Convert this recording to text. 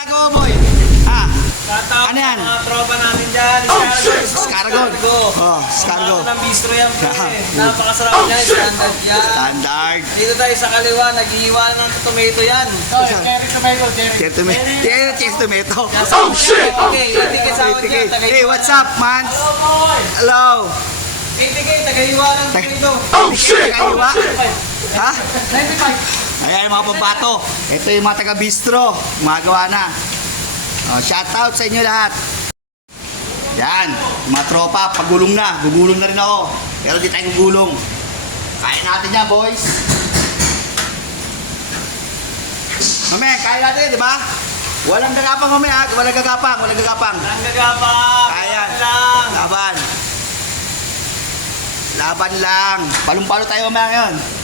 Gago, boy. Ha? Ano yan? Mga tropa namin dyan. Escargot. Oh, escargot. Ng bistro yan, pre. Napakasarap yan. Standard yan. Standard. Dito tayo sa kaliwa. Naghihiwa na ng tomato yan. Cherry tomato, cherry. Cheers tomato. Cheers tomato. Oh, shit! Okay, hindi kasama dyan. Hey, what's up, man? Hello. Hindi tagahiwa ng tomato. Oh, shit! Kaiwa? Ha? 95. Ayan, mga pambato. Ito yung mga taga-bistro. Magawa na. Shoutout sa inyo lahat. Yan, mga tropa, pagulong na. Gugulong na rin ako. Pero di tayo gugulong. Kaya natin yan, boys. Mamaya, kaya natin, di ba? Walang gagapang mamaya. Walang gagapang. Ang gagapang. Kaya. Lang. Laban. Laban lang. Palong-palo tayo mamaya ngayon.